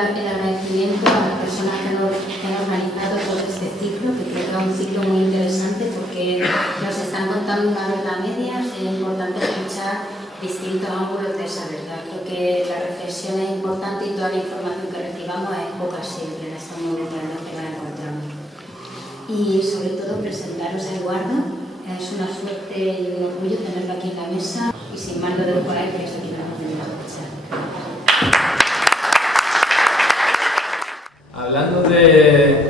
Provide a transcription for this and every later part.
dar el agradecimiento a las personas que han organizado todo este ciclo, que creo que es un ciclo muy interesante porque nos están contando una verdad media. Es importante escuchar distintos ángulos de esa verdad. Creo que la reflexión es importante y toda la información que recibamos es poca siempre en estos momentos en los que nos encontramos. Y sobre todo presentaros a Eduardo. Es una suerte y un orgullo tenerlo aquí en la mesa y sin más lo dejo por ahí, que es aquí que nos venimos a escuchar. Hablando del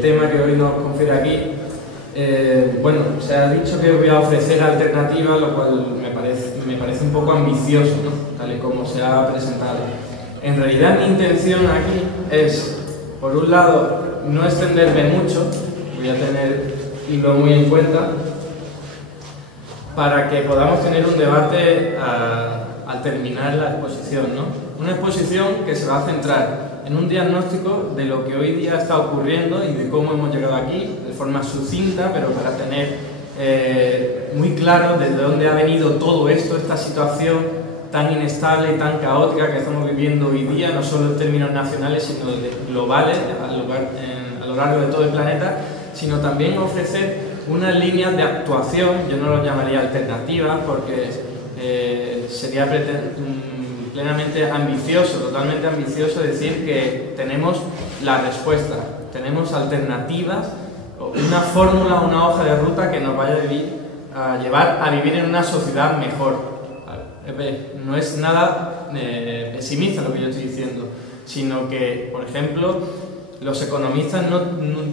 tema que hoy nos confiere aquí, bueno, se ha dicho que voy a ofrecer alternativas, lo cual me parece un poco ambicioso, ¿no? Tal y como se ha presentado. En realidad mi intención aquí es, por un lado, no extenderme mucho, voy a tenerlo muy en cuenta, para que podamos tener un debate al terminar la exposición, ¿no? Una exposición que se va a centrar en un diagnóstico de lo que hoy día está ocurriendo y de cómo hemos llegado aquí, de forma sucinta, pero para tener muy claro desde dónde ha venido todo esto, esta situación tan inestable y tan caótica que estamos viviendo hoy día, no solo en términos nacionales, sino globales, a lo largo de todo el planeta, sino también ofrecer unas líneas de actuación. Yo no lo llamaría alternativas porque sería plenamente ambicioso, totalmente ambicioso decir que tenemos la respuesta, tenemos alternativas, una fórmula, una hoja de ruta que nos vaya a llevar a vivir en una sociedad mejor. No es nada pesimista lo que yo estoy diciendo, sino que, por ejemplo, los economistas no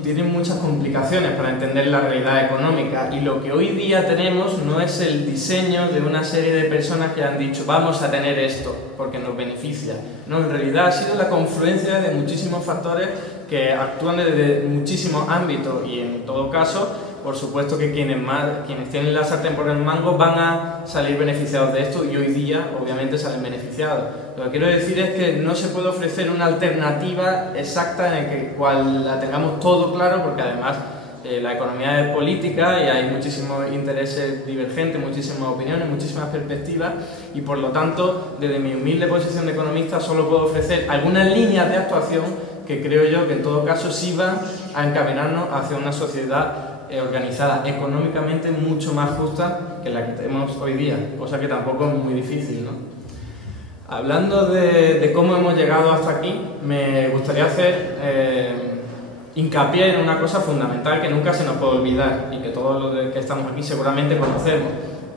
tienen muchas complicaciones para entender la realidad económica, y lo que hoy día tenemos no es el diseño de una serie de personas que han dicho vamos a tener esto porque nos beneficia. No, en realidad ha sido la confluencia de muchísimos factores que actúan desde muchísimos ámbitos, y en todo caso, por supuesto que quienes tienen la sartén por el mango van a salir beneficiados de esto, y hoy día obviamente salen beneficiados. Lo que quiero decir es que no se puede ofrecer una alternativa exacta en la cual la tengamos todo claro, porque además la economía es política y hay muchísimos intereses divergentes, muchísimas opiniones, muchísimas perspectivas, y por lo tanto, desde mi humilde posición de economista, solo puedo ofrecer algunas líneas de actuación que creo yo que en todo caso sí van a encaminarnos hacia una sociedad organizada económicamente mucho más justa que la que tenemos hoy día, cosa que tampoco es muy difícil, ¿no? Hablando de cómo hemos llegado hasta aquí, me gustaría hacer hincapié en una cosa fundamental que nunca se nos puede olvidar y que todos los que estamos aquí seguramente conocemos.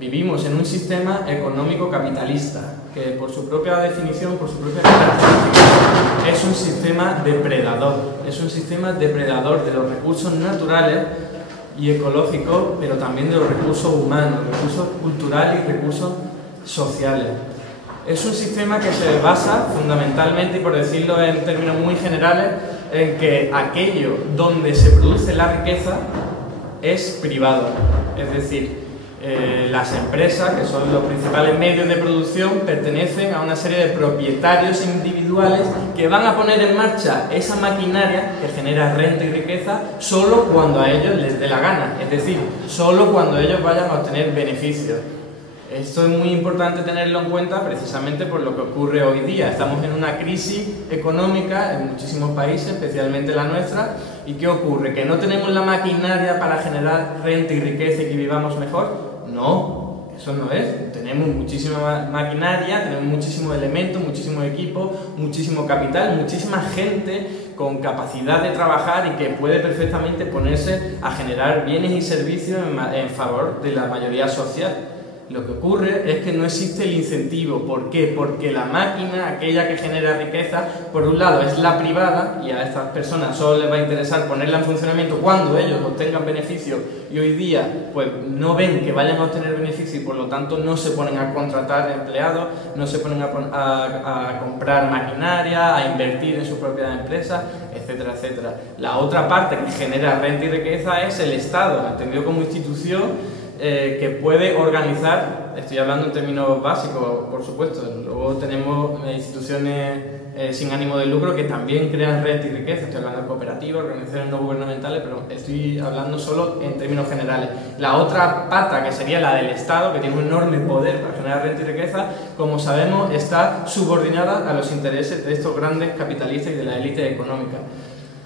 Vivimos en un sistema económico capitalista que, por su propia definición, por su propia característica, es un sistema depredador. Es un sistema depredador de los recursos naturales y ecológicos, pero también de los recursos humanos, recursos culturales y recursos sociales. Es un sistema que se basa fundamentalmente, y por decirlo en términos muy generales, en que aquello donde se produce la riqueza es privado. Es decir, las empresas, que son los principales medios de producción, pertenecen a una serie de propietarios individuales que van a poner en marcha esa maquinaria que genera renta y riqueza solo cuando a ellos les dé la gana, es decir, solo cuando ellos vayan a obtener beneficios. Esto es muy importante tenerlo en cuenta precisamente por lo que ocurre hoy día. Estamos en una crisis económica en muchísimos países, especialmente la nuestra. ¿Y qué ocurre? ¿Que no tenemos la maquinaria para generar renta y riqueza y que vivamos mejor? No, eso no es. Tenemos muchísima maquinaria, tenemos muchísimos elementos, muchísimo equipo, muchísimo capital, muchísima gente con capacidad de trabajar y que puede perfectamente ponerse a generar bienes y servicios en favor de la mayoría social. Lo que ocurre es que no existe el incentivo. ¿Por qué? Porque la máquina, aquella que genera riqueza, por un lado es la privada, y a estas personas solo les va a interesar ponerla en funcionamiento cuando ellos obtengan beneficios, y hoy día pues no ven que vayan a obtener beneficios y por lo tanto no se ponen a contratar empleados, no se ponen a comprar maquinaria, a invertir en sus propias empresas, etcétera, etcétera. La otra parte que genera renta y riqueza es el Estado, entendido como institución que puede organizar, estoy hablando en términos básicos, por supuesto, luego tenemos instituciones sin ánimo de lucro que también crean red y riqueza, estoy hablando de cooperativas, organizaciones no gubernamentales, pero estoy hablando solo en términos generales. La otra pata, que sería la del Estado, que tiene un enorme poder para generar renta y riqueza, como sabemos, está subordinada a los intereses de estos grandes capitalistas y de la élite económica.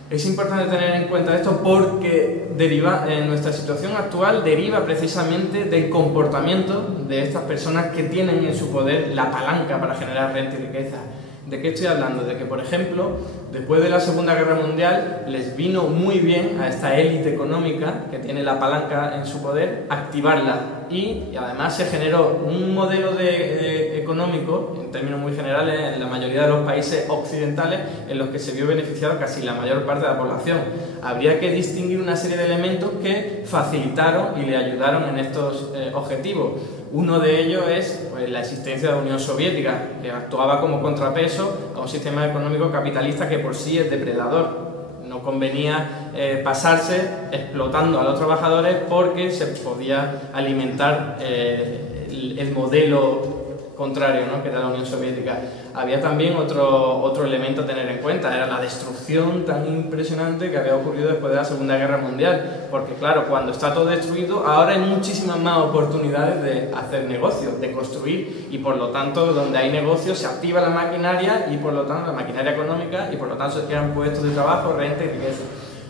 Es importante tener en cuenta esto porque en nuestra situación actual deriva precisamente del comportamiento de estas personas que tienen en su poder la palanca para generar renta y riqueza. ¿De qué estoy hablando? De que, por ejemplo, después de la Segunda Guerra Mundial les vino muy bien a esta élite económica que tiene la palanca en su poder activarla, y además se generó un modelo económico, en términos muy generales, en la mayoría de los países occidentales en los que se vio beneficiado casi la mayor parte de la población. Habría que distinguir una serie de elementos que facilitaron y le ayudaron en estos objetivos. Uno de ellos es pues, la existencia de la Unión Soviética, que actuaba como contrapeso a un sistema económico capitalista que por sí es depredador. No convenía pasarse explotando a los trabajadores porque se podía alimentar el modelo contrario, ¿no?, que era la Unión Soviética. Había también otro elemento a tener en cuenta, era la destrucción tan impresionante que había ocurrido después de la Segunda Guerra Mundial, porque claro, cuando está todo destruido, ahora hay muchísimas más oportunidades de hacer negocios, de construir, y por lo tanto, donde hay negocios se activa la maquinaria, y por lo tanto, la maquinaria económica, y por lo tanto se crean puestos de trabajo, renta y riqueza.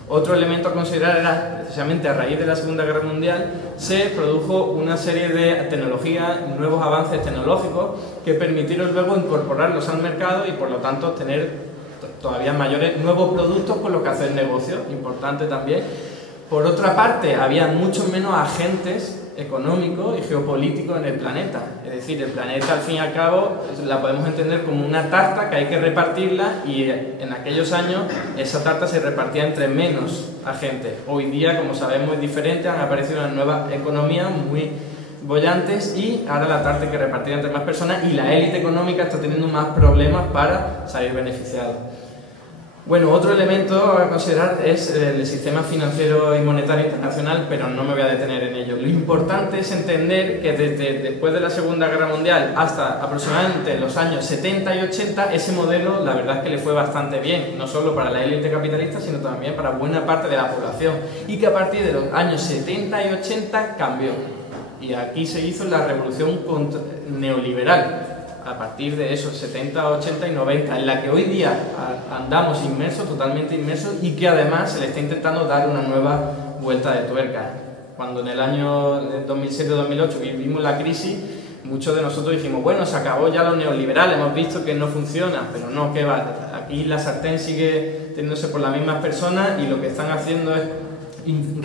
Otro elemento a considerar era, precisamente a raíz de la Segunda Guerra Mundial, se produjo una serie de tecnologías, nuevos avances tecnológicos que permitieron luego incorporarlos al mercado y por lo tanto tener todavía mayores nuevos productos con los que hacer negocio, importante también. Por otra parte, había muchos menos agentes económicos y geopolíticos en el planeta. Es decir, el planeta al fin y al cabo la podemos entender como una tarta que hay que repartirla, y en aquellos años esa tarta se repartía entre menos agentes. Hoy día, como sabemos, es diferente, han aparecido unas nuevas economías muy bollantes y ahora la tarta hay que repartir entre más personas y la élite económica está teniendo más problemas para salir beneficiada. Bueno, otro elemento a considerar es el sistema financiero y monetario internacional, pero no me voy a detener en ello. Lo importante es entender que desde después de la Segunda Guerra Mundial hasta aproximadamente los años 70 y 80, ese modelo la verdad es que le fue bastante bien, no solo para la élite capitalista, sino también para buena parte de la población, y que a partir de los años 70 y 80 cambió. Y aquí se hizo la revolución neoliberal, a partir de esos 70, 80 y 90, en la que hoy día andamos inmersos, totalmente inmersos, y que además se le está intentando dar una nueva vuelta de tuerca. Cuando en el año 2007-2008 vivimos la crisis, muchos de nosotros dijimos, bueno, se acabó ya lo neoliberal, hemos visto que no funciona, pero no, que va, aquí la sartén sigue teniéndose por las mismas personas y lo que están haciendo es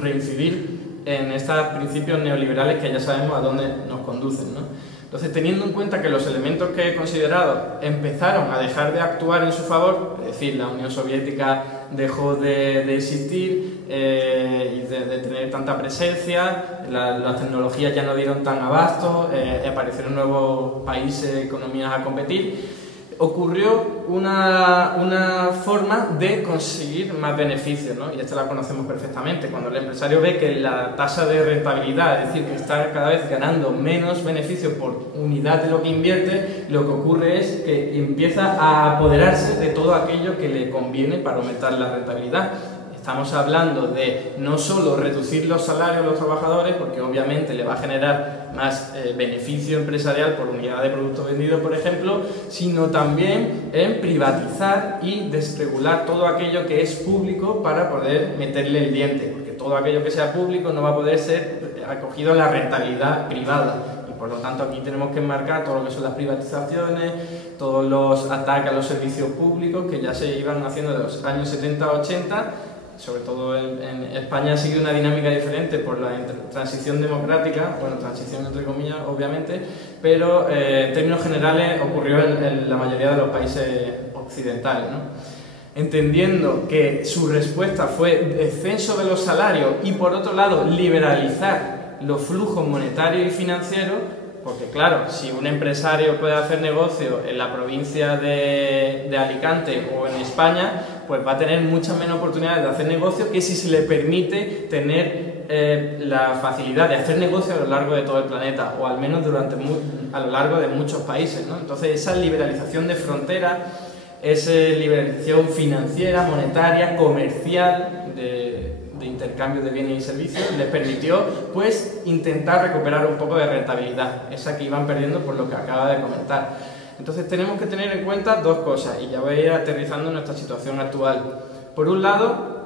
reincidir en estos principios neoliberales que ya sabemos a dónde nos conducen, ¿no? Entonces, teniendo en cuenta que los elementos que he considerado empezaron a dejar de actuar en su favor, es decir, la Unión Soviética dejó de existir y de tener tanta presencia, las tecnologías ya no dieron tan abasto, aparecieron nuevos países, economías a competir, ocurrió una forma de conseguir más beneficios, ¿no? Y esta la conocemos perfectamente. Cuando el empresario ve que la tasa de rentabilidad, es decir, que está cada vez ganando menos beneficios por unidad de lo que invierte, lo que ocurre es que empieza a apoderarse de todo aquello que le conviene para aumentar la rentabilidad. Estamos hablando de no solo reducir los salarios a los trabajadores, porque obviamente le va a generar más beneficio empresarial por unidad de producto vendido, por ejemplo, sino también en privatizar y desregular todo aquello que es público para poder meterle el diente, porque todo aquello que sea público no va a poder ser acogido a la rentabilidad privada. Por lo tanto, aquí tenemos que enmarcar todo lo que son las privatizaciones, todos los ataques a los servicios públicos que ya se iban haciendo de los años 70 a 80. Sobre todo en España sigue una dinámica diferente por la transición democrática, bueno, transición entre comillas, obviamente, pero en términos generales ocurrió en la mayoría de los países occidentales, ¿no? Entendiendo que su respuesta fue descenso de los salarios y, por otro lado, liberalizar los flujos monetarios y financieros, porque claro, si un empresario puede hacer negocio en la provincia de Alicante o en España, pues va a tener muchas menos oportunidades de hacer negocio que si se le permite tener la facilidad de hacer negocio a lo largo de todo el planeta, o al menos a lo largo de muchos países, ¿no? Entonces esa liberalización de fronteras, esa liberalización financiera, monetaria, comercial, de intercambio de bienes y servicios, les permitió pues intentar recuperar un poco de rentabilidad, esa que iban perdiendo por lo que acaba de comentar. Entonces tenemos que tener en cuenta dos cosas, y ya voy a ir aterrizando en nuestra situación actual. Por un lado,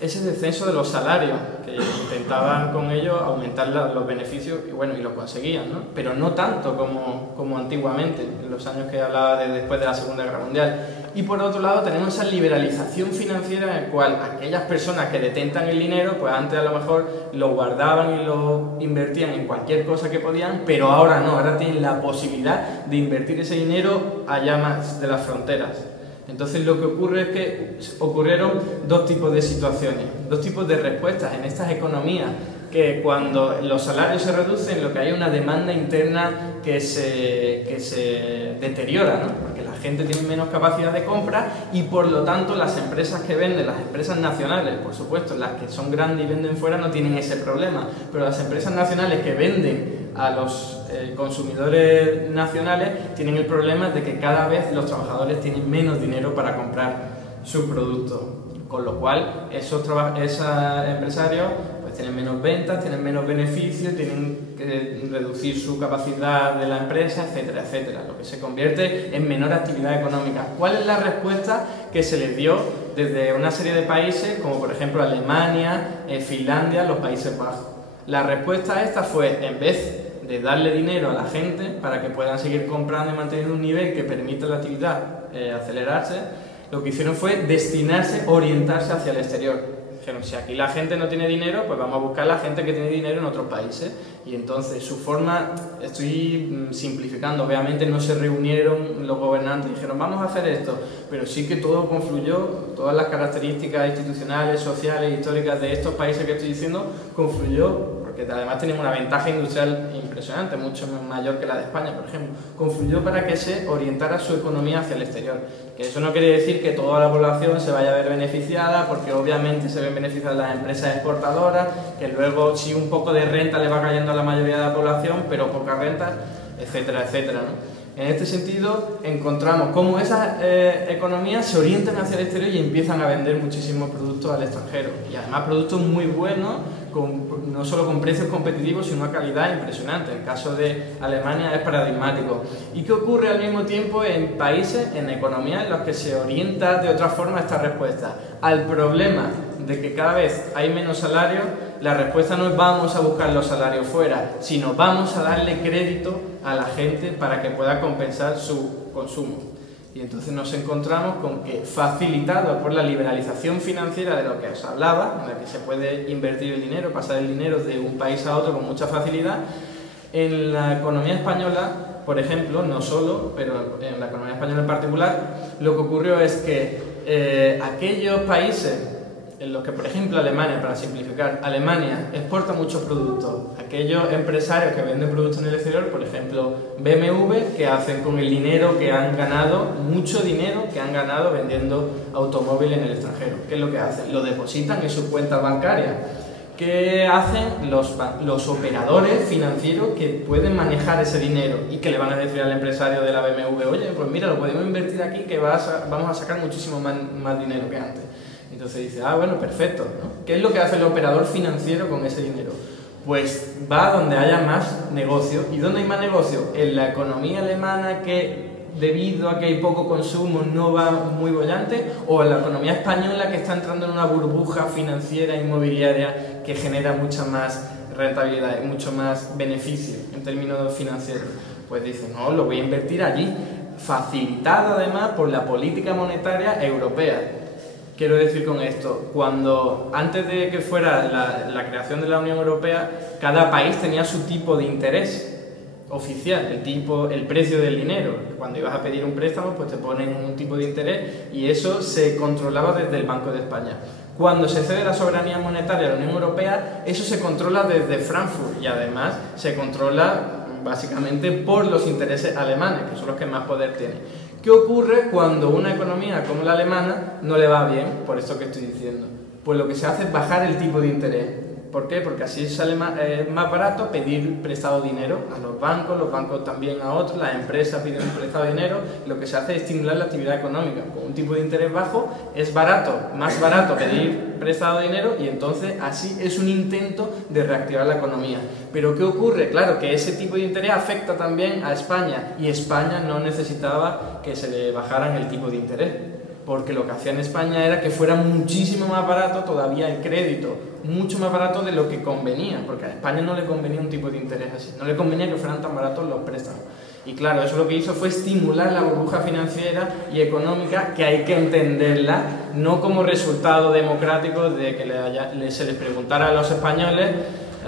ese descenso de los salarios, que intentaban con ello aumentar los beneficios, y bueno, y lo conseguían, ¿no? Pero no tanto como antiguamente, en los años que hablaba de después de la Segunda Guerra Mundial. Y por otro lado tenemos esa liberalización financiera en la cual aquellas personas que detentan el dinero, pues antes a lo mejor lo guardaban y lo invertían en cualquier cosa que podían, pero ahora no, ahora tienen la posibilidad de invertir ese dinero allá más de las fronteras. Entonces lo que ocurre es que ocurrieron dos tipos de situaciones, dos tipos de respuestas en estas economías, que cuando los salarios se reducen, lo que hay es una demanda interna que se deteriora, ¿no? Porque la gente tiene menos capacidad de compra y por lo tanto las empresas que venden, las empresas nacionales, por supuesto, las que son grandes y venden fuera no tienen ese problema, pero las empresas nacionales que venden a los consumidores nacionales tienen el problema de que cada vez los trabajadores tienen menos dinero para comprar sus productos, con lo cual esos empresarios pues tienen menos ventas, tienen menos beneficios, tienen que reducir su capacidad de la empresa, etcétera, etcétera, lo que se convierte en menor actividad económica. ¿Cuál es la respuesta que se les dio desde una serie de países como por ejemplo Alemania, Finlandia, los Países Bajos? La respuesta a esta fue, en vez de darle dinero a la gente para que puedan seguir comprando y manteniendo un nivel que permita la actividad acelerarse, lo que hicieron fue destinarse, orientarse hacia el exterior. Dijeron, si aquí la gente no tiene dinero, pues vamos a buscar la gente que tiene dinero en otros países. Y entonces su forma, estoy simplificando, obviamente no se reunieron los gobernantes y dijeron, vamos a hacer esto, pero sí que todo confluyó, todas las características institucionales, sociales, históricas de estos países que estoy diciendo, confluyó, porque además tenemos una ventaja industrial impresionante, mucho mayor que la de España, por ejemplo, confluyó para que se orientara su economía hacia el exterior. Que eso no quiere decir que toda la población se vaya a ver beneficiada, porque obviamente se ven beneficiadas las empresas exportadoras, que luego sí un poco de renta le va cayendo a la mayoría de la población, pero poca renta, etcétera, etcétera, ¿no? En este sentido, encontramos cómo esas economías se orientan hacia el exterior y empiezan a vender muchísimos productos al extranjero. Y además productos muy buenos, no solo con precios competitivos, sino una calidad impresionante. El caso de Alemania es paradigmático. ¿Y qué ocurre al mismo tiempo en países, en economías en los que se orienta de otra forma esta respuesta? Al problema de que cada vez hay menos salarios, la respuesta no es vamos a buscar los salarios fuera, sino vamos a darle crédito a la gente para que pueda compensar su consumo. Y entonces nos encontramos con que, facilitado por la liberalización financiera de lo que os hablaba, en la que se puede invertir el dinero, pasar el dinero de un país a otro con mucha facilidad, en la economía española, por ejemplo, no solo, pero en la economía española en particular, lo que ocurrió es que aquellos países en los que, por ejemplo, Alemania, para simplificar, Alemania exporta muchos productos. Aquellos empresarios que venden productos en el exterior, por ejemplo, BMW, que hacen con el dinero que han ganado, mucho dinero que han ganado vendiendo automóviles en el extranjero. ¿Qué es lo que hacen? Lo depositan en sus cuentas bancarias. ¿Qué hacen los operadores financieros que pueden manejar ese dinero y que le van a decir al empresario de la BMW, oye, pues mira, lo podemos invertir aquí que vamos a sacar muchísimo más dinero que antes? Entonces dice, ah, bueno, perfecto, ¿no? ¿Qué es lo que hace el operador financiero con ese dinero? Pues va donde haya más negocio. ¿Y dónde hay más negocio? En la economía alemana, que debido a que hay poco consumo no va muy bollante, o en la economía española, que está entrando en una burbuja financiera inmobiliaria que genera mucha más rentabilidad y mucho más beneficio en términos financieros. Pues dice, no, lo voy a invertir allí, facilitado además por la política monetaria europea. Quiero decir con esto, antes de que fuera la creación de la Unión Europea, cada país tenía su tipo de interés oficial, el precio del dinero. Cuando ibas a pedir un préstamo, pues te ponen un tipo de interés y eso se controlaba desde el Banco de España. Cuando se cede la soberanía monetaria a la Unión Europea, eso se controla desde Frankfurt y además se controla básicamente por los intereses alemanes, que son los que más poder tienen. ¿Qué ocurre cuando una economía como la alemana no le va bien, por esto que estoy diciendo? Pues lo que se hace es bajar el tipo de interés, ¿Por qué? Porque así sale más barato pedir prestado dinero a los bancos también a otros, las empresas piden un prestado dinero, lo que se hace es estimular la actividad económica. Con un tipo de interés bajo es más barato pedir prestado dinero y entonces así es un intento de reactivar la economía. Pero ¿qué ocurre? Claro que ese tipo de interés afecta también a España y España no necesitaba que se le bajaran el tipo de interés, porque lo que hacía en España era que fuera muchísimo más barato todavía el crédito, mucho más barato de lo que convenía, porque a España no le convenía un tipo de interés así, no le convenía que fueran tan baratos los préstamos. Y claro, eso lo que hizo fue estimular la burbuja financiera y económica, que hay que entenderla no como resultado democrático de que se les preguntara a los españoles,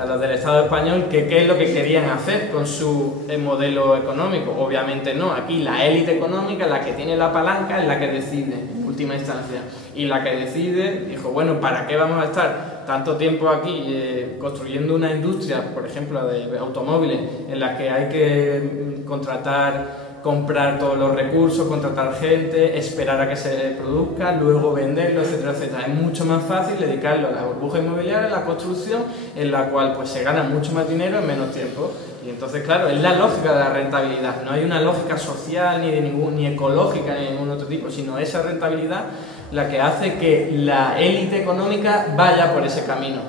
a los del Estado español, que qué es lo que querían hacer con su modelo económico. Obviamente no, aquí la élite económica, la que tiene la palanca, es la que decide en última instancia. Y la que decide dijo, bueno, ¿para qué vamos a estar tanto tiempo aquí construyendo una industria, por ejemplo, de automóviles, en la que hay que comprar todos los recursos, contratar gente, esperar a que se produzca, luego venderlo, etcétera, etcétera? Es mucho más fácil dedicarlo a la burbuja inmobiliaria, a la construcción, en la cual pues se gana mucho más dinero en menos tiempo. Y entonces, claro, es la lógica de la rentabilidad, no hay una lógica social ni ecológica ni de ningún otro tipo, sino esa rentabilidad la que hace que la élite económica vaya por ese camino.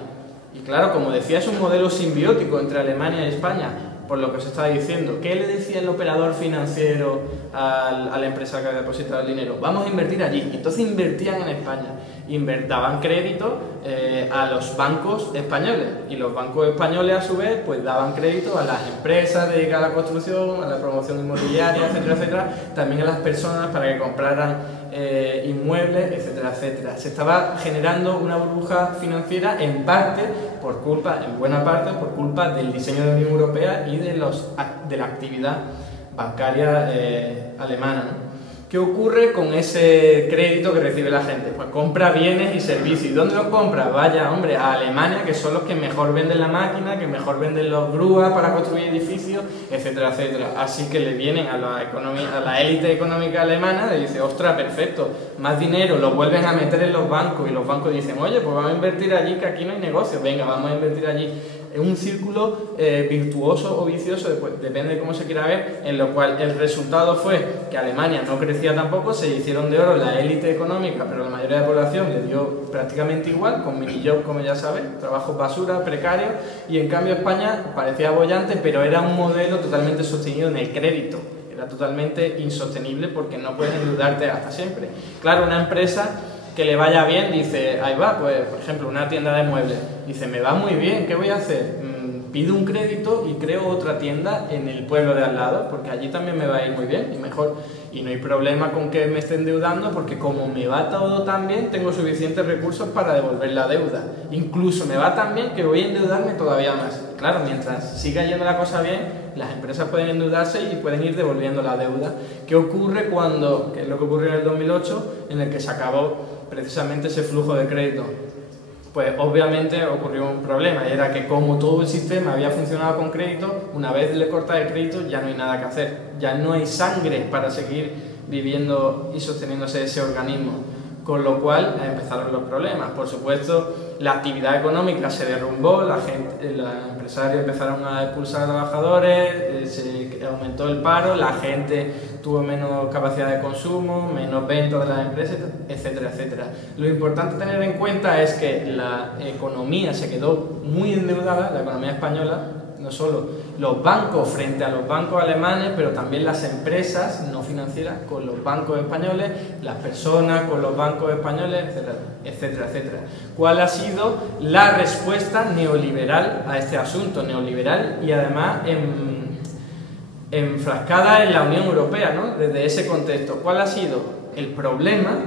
Y claro, como decía, es un modelo simbiótico entre Alemania y España, por lo que os estaba diciendo. ¿Qué le decía el operador financiero a la empresa que ha depositado el dinero? Vamos a invertir allí. Entonces invertían en España, daban crédito a los bancos españoles, y los bancos españoles a su vez pues daban crédito a las empresas dedicadas a la construcción, a la promoción inmobiliaria, etcétera, etcétera, también a las personas para que compraran inmuebles, etcétera, etcétera. Se estaba generando una burbuja financiera en buena parte por culpa del diseño de la Unión Europea y de la actividad bancaria alemana, ¿no? ¿Qué ocurre con ese crédito que recibe la gente? Pues compra bienes y servicios. ¿Y dónde los compra? Vaya, hombre, a Alemania, que son los que mejor venden la máquina, que mejor venden los grúas para construir edificios, etcétera, etcétera. Así que le vienen a la élite económica alemana, le dice, ostras, perfecto, más dinero, lo vuelven a meter en los bancos, y los bancos dicen, oye, pues vamos a invertir allí, que aquí no hay negocio, venga, vamos a invertir allí. Es un círculo virtuoso o vicioso, depende de cómo se quiera ver, en lo cual el resultado fue que Alemania no crecía tampoco, se hicieron de oro la élite económica, pero la mayoría de la población le dio prácticamente igual, con mini-job, como ya sabéis, trabajos basura, precarios, y en cambio España parecía boyante, pero era un modelo totalmente sostenido en el crédito. Era totalmente insostenible porque no puedes endeudarte hasta siempre. Claro, una empresa que le vaya bien, dice, ahí va, pues por ejemplo una tienda de muebles, dice, me va muy bien, ¿qué voy a hacer? Pido un crédito y creo otra tienda en el pueblo de al lado, porque allí también me va a ir muy bien y mejor, y no hay problema con que me esté endeudando, porque como me va todo tan bien, tengo suficientes recursos para devolver la deuda. Incluso me va tan bien que voy a endeudarme todavía más. Claro, mientras siga yendo la cosa bien, las empresas pueden endeudarse y pueden ir devolviendo la deuda. ¿Qué ocurre qué es lo que ocurrió en el 2008, en el que se acabó precisamente ese flujo de crédito? Pues obviamente ocurrió un problema, y era que como todo el sistema había funcionado con crédito, una vez le cortas el crédito ya no hay nada que hacer, ya no hay sangre para seguir viviendo y sosteniéndose ese organismo, con lo cual empezaron los problemas. Por supuesto, la actividad económica se derrumbó, los empresarios empezaron a expulsar a trabajadores, se aumentó el paro, la gente tuvo menos capacidad de consumo, menos ventas de las empresas, etcétera, etcétera. Lo importante a tener en cuenta es que la economía se quedó muy endeudada, la economía española, no solo los bancos frente a los bancos alemanes, pero también las empresas no financieras con los bancos españoles, las personas con los bancos españoles, etcétera, etcétera, etcétera. ¿Cuál ha sido la respuesta neoliberal a este asunto? Neoliberal y además enfrascada en la Unión Europea, ¿no? Desde ese contexto. ¿Cuál ha sido? El problema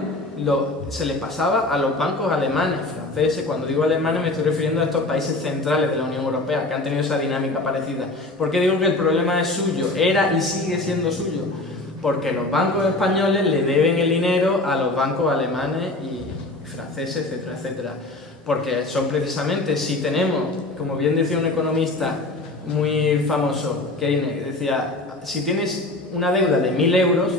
se le pasaba a los bancos alemanes, franceses. Cuando digo alemanes me estoy refiriendo a estos países centrales de la Unión Europea que han tenido esa dinámica parecida. ¿Por qué digo que el problema es suyo? Era y sigue siendo suyo. Porque los bancos españoles le deben el dinero a los bancos alemanes y franceses, etcétera, etcétera. Porque son precisamente, si tenemos, como bien decía un economista muy famoso, Keynes, decía, si tienes una deuda de 1.000 euros,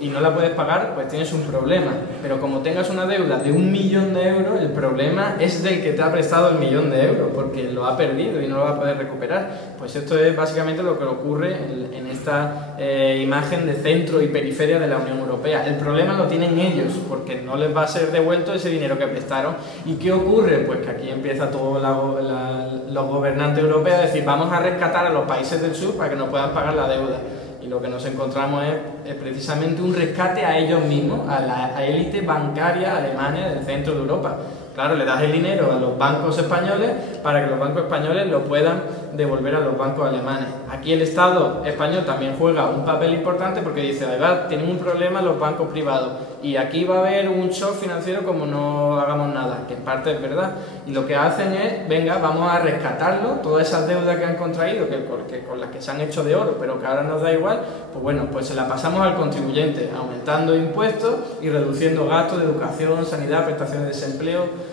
y no la puedes pagar, pues tienes un problema. Pero como tengas una deuda de 1 millón de euros, el problema es del que te ha prestado el 1 millón de euros, porque lo ha perdido y no lo va a poder recuperar. Pues esto es básicamente lo que ocurre en esta imagen de centro y periferia de la Unión Europea. El problema lo tienen ellos, porque no les va a ser devuelto ese dinero que prestaron. ¿Y qué ocurre? Pues que aquí empieza todos los gobernantes europeos a decir, vamos a rescatar a los países del sur para que nos puedan pagar la deuda. Y lo que nos encontramos es precisamente un rescate a ellos mismos, a la élite bancaria alemana del centro de Europa. Claro, le das el dinero a los bancos españoles para que los bancos españoles lo puedan devolver a los bancos alemanes. Aquí el Estado español también juega un papel importante porque dice, además, tienen un problema los bancos privados y aquí va a haber un shock financiero como no hagamos nada, que en parte es verdad. Y lo que hacen es, venga, vamos a rescatarlo, todas esas deudas que han contraído, con las que se han hecho de oro, pero que ahora nos da igual, pues bueno, pues se la pasamos al contribuyente, aumentando impuestos y reduciendo gastos de educación, sanidad, prestaciones de desempleo,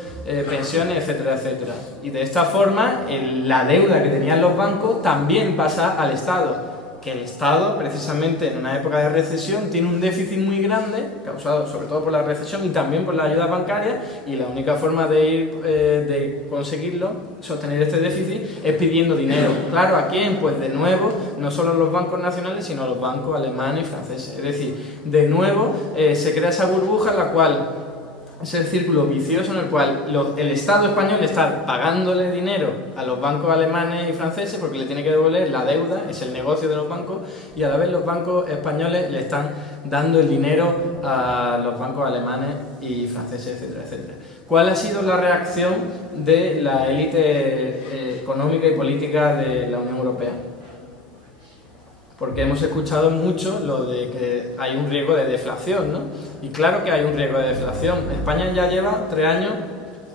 pensiones, etcétera, etcétera. Y de esta forma, la deuda que tenían los bancos también pasa al Estado, que el Estado, precisamente en una época de recesión, tiene un déficit muy grande, causado sobre todo por la recesión y también por la ayuda bancaria, y la única forma de conseguirlo, sostener este déficit, es pidiendo dinero. Claro, ¿a quién? Pues de nuevo, no solo los bancos nacionales, sino los bancos alemanes y franceses. Es decir, de nuevo se crea esa burbuja en la cual es el círculo vicioso en el cual el Estado español está pagándole dinero a los bancos alemanes y franceses porque le tiene que devolver la deuda, es el negocio de los bancos, y a la vez los bancos españoles le están dando el dinero a los bancos alemanes y franceses, etcétera, etcétera. ¿Cuál ha sido la reacción de la élite económica y política de la Unión Europea? Porque hemos escuchado mucho lo de que hay un riesgo de deflación, ¿no? Y claro que hay un riesgo de deflación. España ya lleva 3 años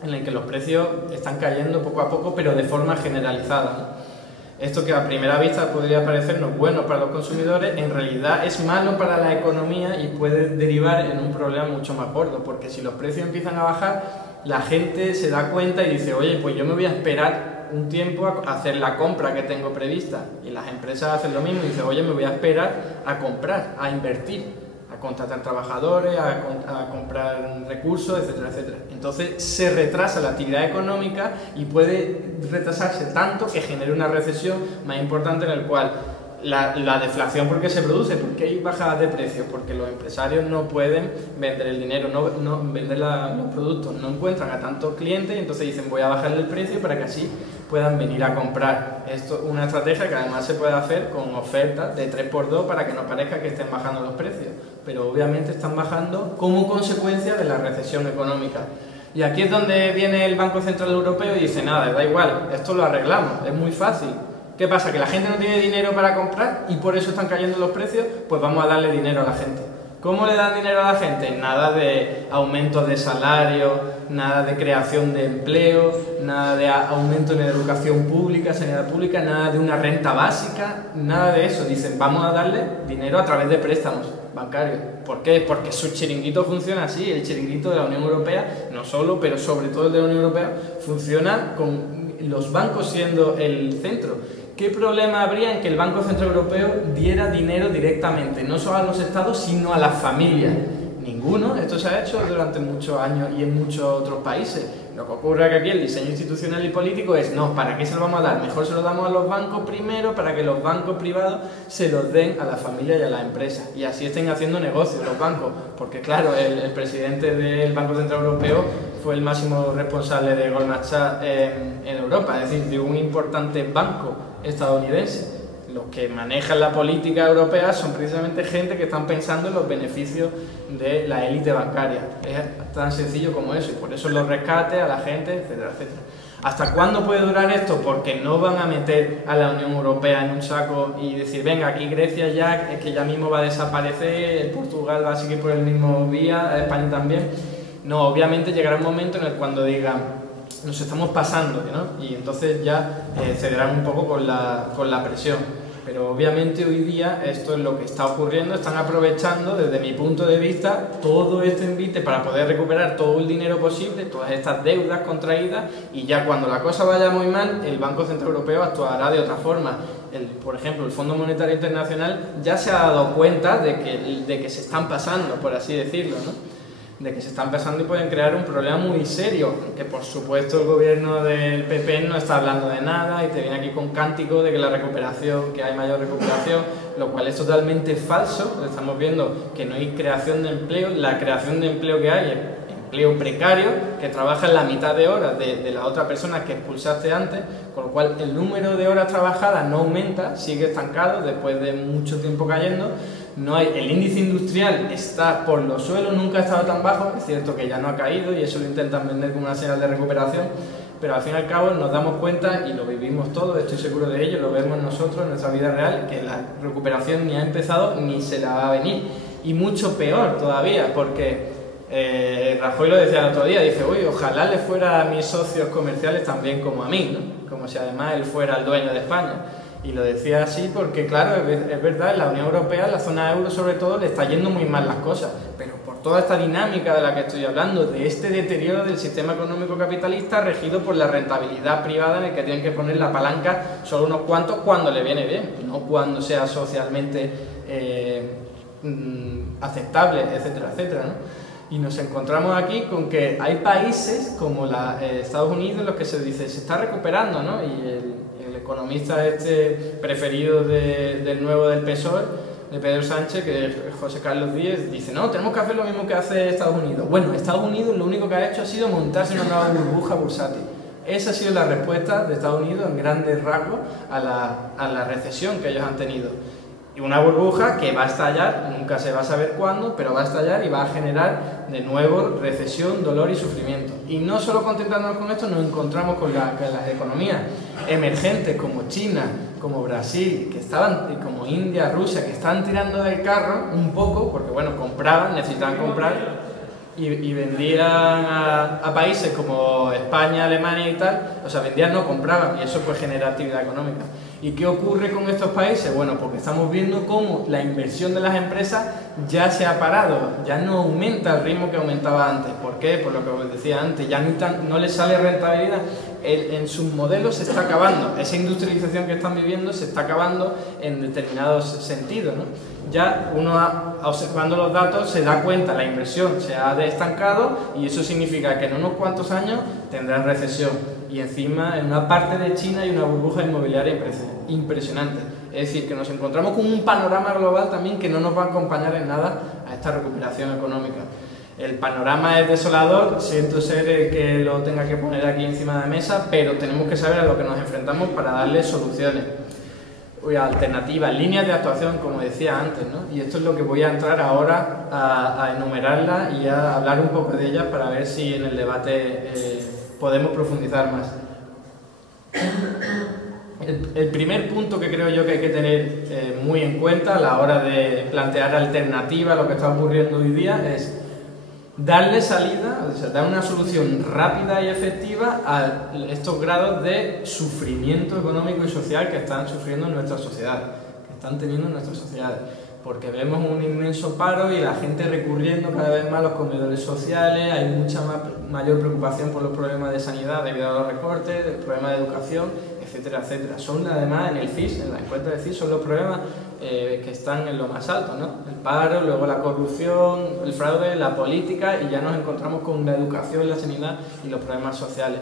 en el que los precios están cayendo poco a poco, pero de forma generalizada, ¿no? Esto que a primera vista podría parecernos bueno para los consumidores, en realidad es malo para la economía y puede derivar en un problema mucho más gordo, porque si los precios empiezan a bajar, la gente se da cuenta y dice, oye, pues yo me voy a esperar un tiempo a hacer la compra que tengo prevista, y las empresas hacen lo mismo y dicen, oye, me voy a esperar a comprar, a invertir, a contratar trabajadores, a comprar recursos, etcétera, etcétera. Entonces se retrasa la actividad económica y puede retrasarse tanto que genere una recesión más importante en el cual la deflación, ¿por qué se produce? Porque hay bajadas de precios, porque los empresarios no pueden vender el dinero, no vender los productos, no encuentran a tantos clientes y entonces dicen voy a bajarle el precio para que así puedan venir a comprar. Esto es una estrategia que además se puede hacer con ofertas de 3x2 para que no parezca que estén bajando los precios, pero obviamente están bajando como consecuencia de la recesión económica. Y aquí es donde viene el Banco Central Europeo y dice nada, da igual, esto lo arreglamos, es muy fácil. ¿Qué pasa? ¿Que la gente no tiene dinero para comprar y por eso están cayendo los precios? Pues vamos a darle dinero a la gente. ¿Cómo le dan dinero a la gente? Nada de aumento de salario, nada de creación de empleo, nada de aumento en educación pública, sanidad pública, nada de una renta básica, nada de eso. Dicen, vamos a darle dinero a través de préstamos bancarios. ¿Por qué? Porque su chiringuito funciona así. El chiringuito de la Unión Europea, no solo, pero sobre todo el de la Unión Europea, funciona con los bancos siendo el centro. ¿Qué problema habría en que el Banco Central Europeo diera dinero directamente, no solo a los estados, sino a las familias? Ninguno. Esto se ha hecho durante muchos años y en muchos otros países. Lo que ocurre es que aquí el diseño institucional y político es, no, ¿para qué se lo vamos a dar? Mejor se lo damos a los bancos primero para que los bancos privados se los den a las familias y a las empresas. Y así estén haciendo negocios los bancos. Porque claro, el presidente del Banco Central Europeo fue el máximo responsable de Goldman Sachs en Europa, es decir, de un importante banco estadounidense. Los que manejan la política europea son precisamente gente que están pensando en los beneficios de la élite bancaria. Es tan sencillo como eso, y por eso los rescates a la gente, etcétera, etcétera. ¿Hasta cuándo puede durar esto? Porque no van a meter a la Unión Europea en un saco y decir, venga, aquí Grecia ya, es que ya mismo va a desaparecer, Portugal va a seguir por el mismo vía, España también. No, obviamente llegará un momento en el cuando digan, nos estamos pasando, ¿no? Y entonces ya cederán un poco con la presión. Pero obviamente hoy día esto es lo que está ocurriendo, están aprovechando desde mi punto de vista todo este envite para poder recuperar todo el dinero posible, todas estas deudas contraídas, y ya cuando la cosa vaya muy mal el Banco Central Europeo actuará de otra forma. por ejemplo, el Fondo Monetario Internacional ya se ha dado cuenta de que se están pasando, por así decirlo, ¿no? De que se están pasando y pueden crear un problema muy serio, que por supuesto el gobierno del PP no está hablando de nada y te viene aquí con cántico de que la recuperación, que hay mayor recuperación, lo cual es totalmente falso. Estamos viendo que no hay creación de empleo, la creación de empleo que hay es empleo precario, que trabaja en la mitad de horas de la otra persona que expulsaste antes, con lo cual el número de horas trabajadas no aumenta, sigue estancado después de mucho tiempo cayendo. No hay, el índice industrial está por los suelos, nunca ha estado tan bajo, es cierto que ya no ha caído y eso lo intentan vender como una señal de recuperación, pero al fin y al cabo nos damos cuenta, y lo vivimos todos, estoy seguro de ello, lo vemos nosotros en nuestra vida real, que la recuperación ni ha empezado ni se la va a venir. Y mucho peor todavía, porque Rajoy lo decía el otro día, dice, uy, ojalá le fuera a mis socios comerciales tan bien como a mí, ¿no? Como si además él fuera el dueño de España. Y lo decía así porque, claro, es verdad, en la Unión Europea, en la zona euro sobre todo, le está yendo muy mal las cosas, pero por toda esta dinámica de la que estoy hablando, de este deterioro del sistema económico capitalista regido por la rentabilidad privada en el que tienen que poner la palanca solo unos cuantos cuando le viene bien, no cuando sea socialmente aceptable, etcétera, etcétera, ¿no? Y nos encontramos aquí con que hay países como Estados Unidos en los que se dice se está recuperando, ¿no? Y el economista preferido del nuevo del PSOE, de Pedro Sánchez, que es José Carlos Díez, dice, no, tenemos que hacer lo mismo que hace Estados Unidos. Bueno, Estados Unidos lo único que ha hecho ha sido montarse en una nueva burbuja bursátil. Esa ha sido la respuesta de Estados Unidos en grandes rasgos a la recesión que ellos han tenido. Y una burbuja que va a estallar, nunca se va a saber cuándo, pero va a estallar y va a generar de nuevo recesión, dolor y sufrimiento. Y no solo contentándonos con esto, nos encontramos con las economías emergentes como China, como Brasil, como India, Rusia, que están tirando del carro un poco, porque bueno, compraban, necesitaban comprar, y vendían a países como España, Alemania y tal, o sea, vendían, no compraban, y eso pues genera actividad económica. ¿Y qué ocurre con estos países? Bueno, porque estamos viendo cómo la inversión de las empresas ya se ha parado, ya no aumenta el ritmo que aumentaba antes. ¿Por qué? Por lo que os decía antes, ya no les sale rentabilidad, en sus modelos se está acabando, esa industrialización que están viviendo se está acabando en determinados sentidos, ¿no? Ya uno, observando los datos, se da cuenta, la inversión se ha estancado y eso significa que en unos cuantos años tendrán recesión. Y encima en una parte de China hay una burbuja inmobiliaria impresionante. Es decir, que nos encontramos con un panorama global también que no nos va a acompañar en nada a esta recuperación económica. El panorama es desolador, siento ser el que lo tenga que poner aquí encima de la mesa, pero tenemos que saber a lo que nos enfrentamos para darle soluciones. Alternativas, líneas de actuación, como decía antes, ¿no? Y esto es lo que voy a entrar ahora a enumerarlas y a hablar un poco de ellas para ver si en el debate podemos profundizar más. El primer punto que creo yo que hay que tener muy en cuenta a la hora de plantear alternativas a lo que está ocurriendo hoy día es darle salida, o sea, dar una solución rápida y efectiva a estos grados de sufrimiento económico y social que están sufriendo en nuestra sociedad, que están teniendo en nuestra sociedad. Porque vemos un inmenso paro y la gente recurriendo cada vez más a los comedores sociales, hay mucha mayor preocupación por los problemas de sanidad debido a los recortes, los problemas de educación, etcétera, etcétera. Son además en el CIS, en la encuesta del CIS, son los problemas que están en lo más alto, ¿no? El paro, luego la corrupción, el fraude, la política y ya nos encontramos con la educación, la sanidad y los problemas sociales.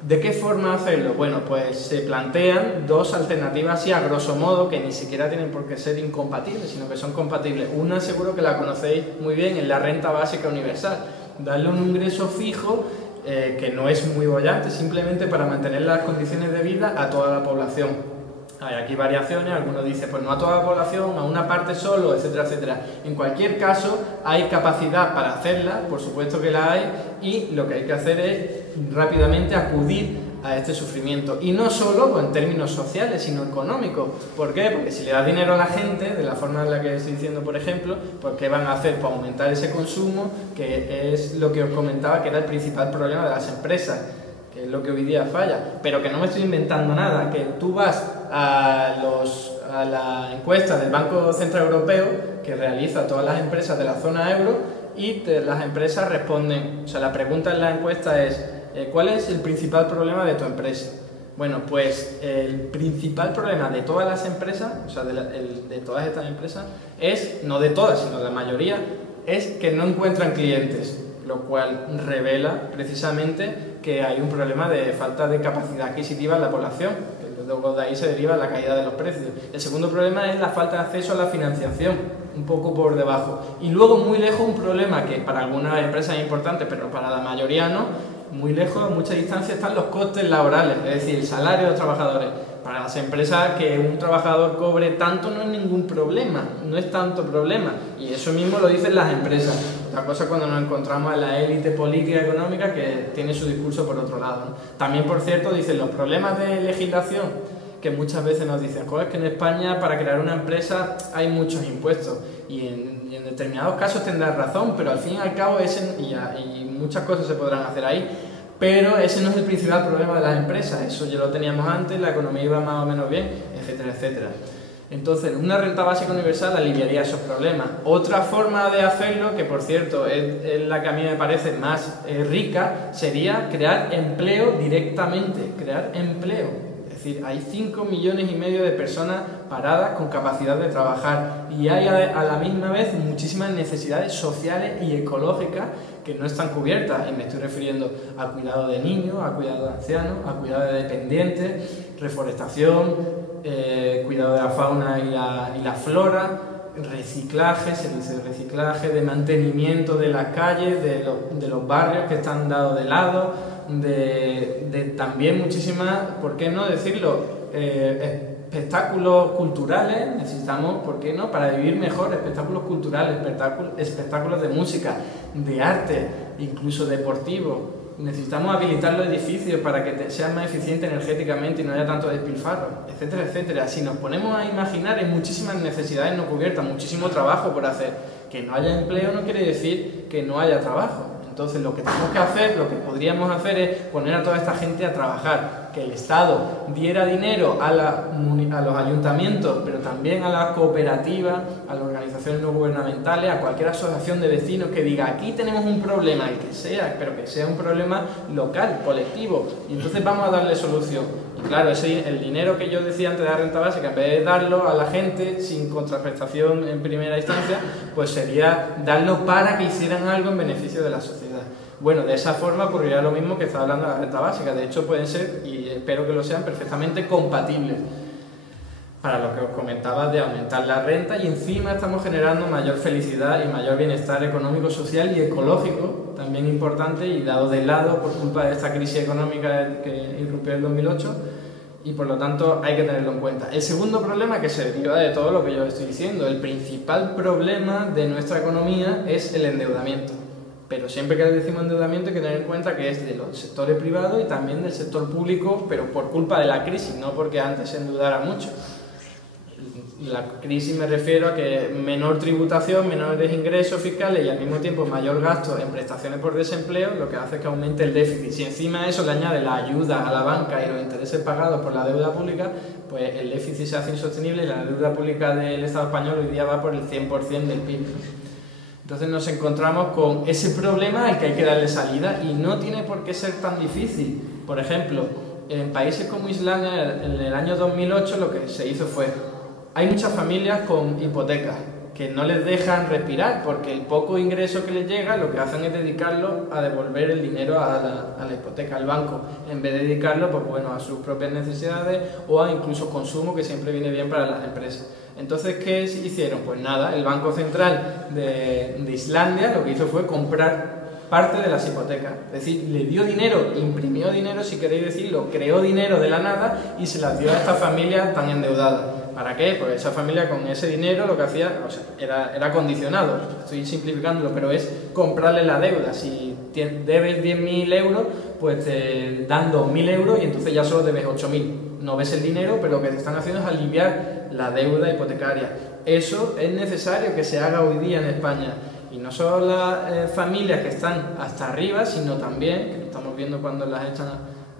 ¿De qué forma hacerlo? Bueno, pues se plantean dos alternativas así a grosso modo, que ni siquiera tienen por qué ser incompatibles, sino que son compatibles. Una seguro que la conocéis muy bien, es la renta básica universal. Darle un ingreso fijo que no es muy boyante, simplemente para mantener las condiciones de vida a toda la población. Hay aquí variaciones, algunos dicen pues no a toda la población, a una parte solo, etcétera, etcétera. En cualquier caso, hay capacidad para hacerla, por supuesto que la hay, y lo que hay que hacer es rápidamente acudir a este sufrimiento. Y no solo pues, en términos sociales, sino económicos. ¿Por qué? Porque si le das dinero a la gente, de la forma en la que estoy diciendo, por ejemplo, pues ¿qué van a hacer? Para aumentar ese consumo, que es lo que os comentaba que era el principal problema de las empresas, que es lo que hoy día falla, pero que no me estoy inventando nada, que tú vas a la encuesta del Banco Central Europeo que realiza todas las empresas de la zona euro y las empresas responden, o sea, la pregunta en la encuesta es ¿cuál es el principal problema de tu empresa? Bueno, pues el principal problema de todas las empresas, o sea, de todas estas empresas, es, no de todas, sino de la mayoría, es que no encuentran clientes, lo cual revela precisamente que hay un problema de falta de capacidad adquisitiva en la población, que luego de ahí se deriva la caída de los precios. El segundo problema es la falta de acceso a la financiación, un poco por debajo. Y luego, muy lejos, un problema que para algunas empresas es importante, pero para la mayoría no, muy lejos, a mucha distancia, están los costes laborales, es decir, el salario de los trabajadores. Para las empresas, que un trabajador cobre tanto no es ningún problema, no es tanto problema, y eso mismo lo dicen las empresas. Otra cosa cuando nos encontramos en la élite política y económica que tiene su discurso por otro lado, ¿no? También, por cierto, dicen los problemas de legislación, que muchas veces nos dicen, joder, es que en España para crear una empresa hay muchos impuestos, y en determinados casos tendrás razón, pero al fin y al cabo y muchas cosas se podrán hacer ahí, pero ese no es el principal problema de las empresas, eso ya lo teníamos antes, la economía iba más o menos bien, etcétera, etcétera. Entonces, una renta básica universal aliviaría esos problemas. Otra forma de hacerlo, que por cierto es la que a mí me parece más rica, sería crear empleo directamente, crear empleo. Es decir, hay 5,5 millones de personas paradas con capacidad de trabajar y hay a la misma vez muchísimas necesidades sociales y ecológicas que no están cubiertas, y me estoy refiriendo al cuidado de niños, al cuidado de ancianos, al cuidado de dependientes, reforestación, cuidado de la fauna y la flora, reciclaje, servicios de reciclaje, de mantenimiento de las calles, de los barrios que están dados de lado, de también muchísimas, ¿por qué no decirlo?, espectáculos culturales. Necesitamos, ¿por qué no?, para vivir mejor, espectáculos culturales, espectáculos de música, de arte, incluso deportivos. Necesitamos habilitar los edificios para que sean más eficientes energéticamente y no haya tanto despilfarro, etcétera, etcétera. Si nos ponemos a imaginar, hay muchísimas necesidades no cubiertas, muchísimo trabajo por hacer. Que no haya empleo no quiere decir que no haya trabajo. Entonces, lo que tenemos que hacer, lo que podríamos hacer es poner a toda esta gente a trabajar, que el Estado diera dinero a los ayuntamientos, pero también a las cooperativas, a las organizaciones no gubernamentales, a cualquier asociación de vecinos que diga, aquí tenemos un problema, el que sea, pero que sea un problema local, colectivo, y entonces vamos a darle solución. Y claro, el dinero que yo decía antes de la renta básica, en vez de darlo a la gente sin contraprestación en primera instancia, pues sería darlo para que hicieran algo en beneficio de la sociedad. Bueno, de esa forma ocurriría lo mismo que está hablando de la renta básica. De hecho, pueden ser, y espero que lo sean, perfectamente compatibles. Para lo que os comentaba de aumentar la renta, y encima estamos generando mayor felicidad y mayor bienestar económico, social y ecológico, también importante y dado de lado por culpa de esta crisis económica que irrumpió en el 2008, y por lo tanto hay que tenerlo en cuenta. El segundo problema, que se deriva de todo lo que yo estoy diciendo, el principal problema de nuestra economía es el endeudamiento. Pero siempre que decimos endeudamiento hay que tener en cuenta que es de los sectores privados y también del sector público, pero por culpa de la crisis, no porque antes se endeudara mucho. La crisis me refiero a que menor tributación, menores ingresos fiscales y al mismo tiempo mayor gasto en prestaciones por desempleo, lo que hace es que aumente el déficit. Si encima a eso le añade la ayuda a la banca y los intereses pagados por la deuda pública, pues el déficit se hace insostenible y la deuda pública del Estado español hoy día va por el 100% del PIB. Entonces nos encontramos con ese problema al que hay que darle salida y no tiene por qué ser tan difícil. Por ejemplo, en países como Islandia, en el año 2008 lo que se hizo fue, hay muchas familias con hipotecas que no les dejan respirar porque el poco ingreso que les llega lo que hacen es dedicarlo a devolver el dinero a la hipoteca, al banco, en vez de dedicarlo pues, bueno, a sus propias necesidades o a incluso consumo, que siempre viene bien para las empresas. Entonces, ¿qué hicieron? Pues nada, el Banco Central de Islandia lo que hizo fue comprar parte de las hipotecas, es decir, le dio dinero, imprimió dinero, si queréis decirlo, creó dinero de la nada y se las dio a estas familias tan endeudadas. ¿Para qué? Pues esa familia con ese dinero lo que hacía, o sea, era condicionado, estoy simplificándolo, pero es comprarle la deuda. Si debes 10.000 euros, pues te dan 2.000 euros y entonces ya solo debes 8.000. No ves el dinero, pero lo que te están haciendo es aliviar la deuda hipotecaria. Eso es necesario que se haga hoy día en España. Y no solo las familias que están hasta arriba, sino también, que lo estamos viendo cuando las echan